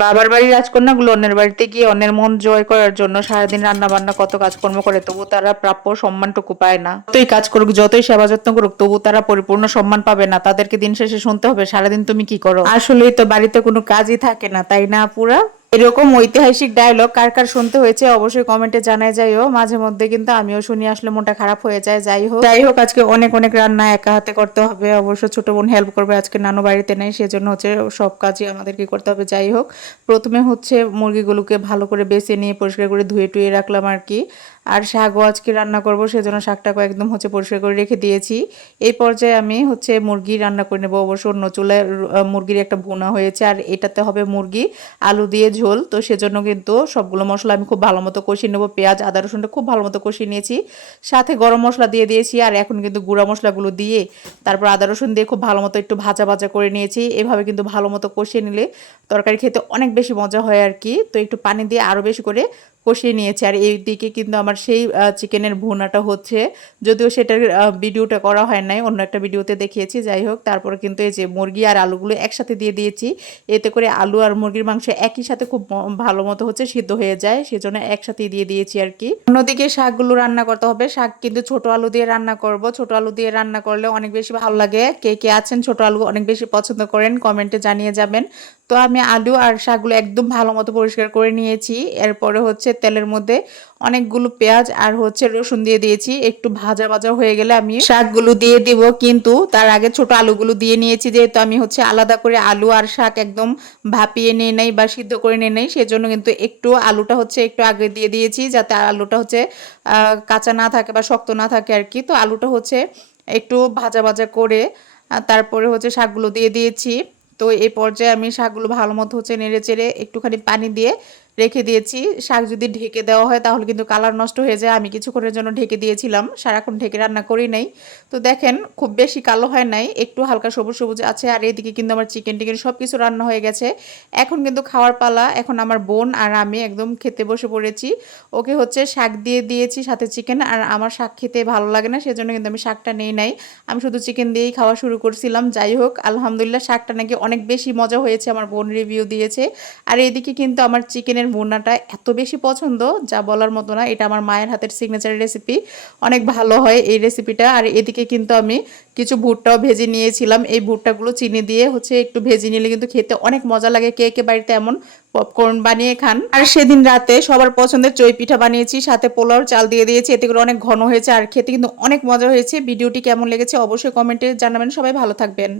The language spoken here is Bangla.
বাবার বাড়ির রাজকন্যাগুলো অন্যের বাড়িতে গিয়ে অন্যের মন জয় করার জন্য সারাদিন রান্না বান্না কত কাজকর্ম করে, তবু তারা প্রাপ্য সম্মানটুকু পায় না। যতই কাজ করুক, যতই সেবা যত্ন করুক, তবু তারা পরিপূর্ণ সম্মান পাবে না। তাদেরকে দিন শেষে শুনতে হবে সারাদিন তুমি কি করো। আসলেই তো বাড়িতে কোনো কাজই থাকে না, তাই না পুরা? এরকম ঐতিহাসিক ডায়লগ কার কার শুনতে হয়েছে অবশ্যই কমেন্টে জানায় যাইও। মাঝে মধ্যে কিন্তু আমিও শুনি, আসলে মনটা খারাপ হয়ে যায়। যাই হোক আজকে অনেক অনেক রান্না একা হাতে করতে হবে। অবশ্য ছোট বোন হেল্প করবে, আজকে নানু বাড়িতে নেই, সেজন্য হচ্ছে সব কাজই আমাদেরকে করতে হবে। যাই হোক, প্রথমে হচ্ছে মুরগিগুলোকে ভালো করে বেছে নিয়ে পরিষ্কার করে ধুয়ে টুয়ে রাখলাম আর কি। আর শাকও আজকে রান্না করব, সেজন্য শাকটাকে একদম হচ্ছে পরিষ্কার করে রেখে দিয়েছি। এই পর্যায়ে আমি হচ্ছে মুরগি রান্না করে নেবো। অবশ্য অন্য চুলায় মুরগির একটা ভুনা হয়েছে, আর এটাতে হবে মুরগি আলু দিয়ে ঝোল। তো সেজন্য কিন্তু সবগুলো মশলা আমি খুব ভালো মতো কষিয়ে নেবো। পেঁয়াজ আদা রসুনটা খুব ভালো মতো কষিয়ে নিয়েছি, সাথে গরম মশলা দিয়ে দিয়েছি। আর এখন কিন্তু গুঁড়া মশলাগুলো দিয়ে তারপর আদা রসুন দিয়ে খুব ভালো মতো একটু ভাজা ভাজা করে নিয়েছি। এভাবে কিন্তু ভালো মতো কষিয়ে নিলে তরকারি খেতে অনেক বেশি মজা হয় আর কি। তো একটু পানি দিয়ে আরও বেশি করে কষিয়ে নিয়েছি। আর এই দিকে কিন্তু আমার সেই চিকেনের ভুনাটা হচ্ছে, যদিও সেটার ভিডিওটা করা হয় নাই, অন্য একটা ভিডিওতে দেখিয়েছি। যাই হোক, তারপরে কিন্তু এই যে মুরগি আর আলুগুলো একসাথে দিয়ে দিয়েছি। এতে করে আলু আর মুরগির মাংস একই সাথে খুব ভালো মতো হচ্ছে সিদ্ধ হয়ে যায়, সেজন্য একসাথেই দিয়ে দিয়েছি আর কি। অন্যদিকে শাকগুলো রান্না করতে হবে। শাক কিন্তু ছোট আলু দিয়ে রান্না করব। ছোট আলু দিয়ে রান্না করলে অনেক বেশি ভালো লাগে। কে কে আছেন ছোট আলু অনেক বেশি পছন্দ করেন, কমেন্টে জানিয়ে যাবেন। তো আমি আলু আর শাকগুলো একদম ভালো মতো পরিষ্কার করে নিয়েছি। এরপরে হচ্ছে তেলের মধ্যে অনেকগুলো পেঁয়াজ আর হচ্ছে রসুন দিয়ে দিয়েছি। একটু ভাজা ভাজা হয়ে গেলে আমি শাকগুলো দিয়ে দিব, কিন্তু তার আগে ছোট আলুগুলো দিয়ে নিয়েছি, যেহেতু আমি হচ্ছে আলাদা করে আলু আর শাক একদম ভাপিয়ে নিয়ে নেই বা সিদ্ধ করে নিয়ে নেই, সেজন্য কিন্তু একটু আলুটা হচ্ছে একটু আগে দিয়ে দিয়েছি, যাতে আলুটা হচ্ছে কাঁচা না থাকে বা শক্ত না থাকে আর কি। তো আলুটা হচ্ছে একটু ভাজা ভাজা করে তারপরে হচ্ছে শাকগুলো দিয়ে দিয়েছি। তো এই পর্যায়ে আমি শাকগুলো ভালো মতো হচ্ছে নেড়ে চেড়ে একটুখানি পানি দিয়ে রেখে দিয়েছি। শাক যদি ঢেকে দেওয়া হয় তাহলে কিন্তু কালার নষ্ট হয়ে যায়। আমি কিছুক্ষণের জন্য ঢেকে দিয়েছিলাম, সারাক্ষণ ঢেকে রান্না করি নাই। তো দেখেন খুব বেশি কালো হয় নাই, একটু হালকা সবুজ সবুজ আছে। আর এদিকে কিন্তু আমার চিকেন টিকেন সব কিছু রান্না হয়ে গেছে। এখন কিন্তু খাওয়ার পালা। এখন আমার বোন আর আমি একদম খেতে বসে পড়েছি। ওকে হচ্ছে শাক দিয়ে দিয়েছি সাথে চিকেন, আর আমার শাক খেতে ভালো লাগে না, সেজন্য কিন্তু আমি শাকটা নেই নাই, আমি শুধু চিকেন দিয়েই খাওয়া শুরু করছিলাম। যাই হোক, আলহামদুলিল্লাহ শাকটা নাকি অনেক বেশি মজা হয়েছে, আমার বোন রিভিউ দিয়েছে। আর এদিকে কিন্তু আমার চিকেনের ভুনাটা এত বেশি পছন্দ, যা বলার মতো না। এটা আমার মায়ের হাতের সিগনেচার রেসিপি, অনেক ভালো হয় এই রেসিপিটা। আর এদিকে কিন্তু আমি কিছু ভুট্টাও ভেজে নিয়েছিলাম। এই ভুট্টাগুলো চিনি দিয়ে হচ্ছে একটু ভেজে নিলে কিন্তু খেতে অনেক মজা লাগে। কে কে বাড়িতে এমন পপকর্ন বানিয়ে খান? আর সেদিন রাতে সবার পছন্দের চই পিঠা বানিয়েছি, সাথে পোলাও চাল দিয়ে দিয়েছি। এতে করে অনেক ঘন হয়েছে আর খেতে কিন্তু অনেক মজা হয়েছে। ভিডিওটি কেমন লেগেছে অবশ্যই কমেন্টে জানাবেন। সবাই ভালো থাকবেন।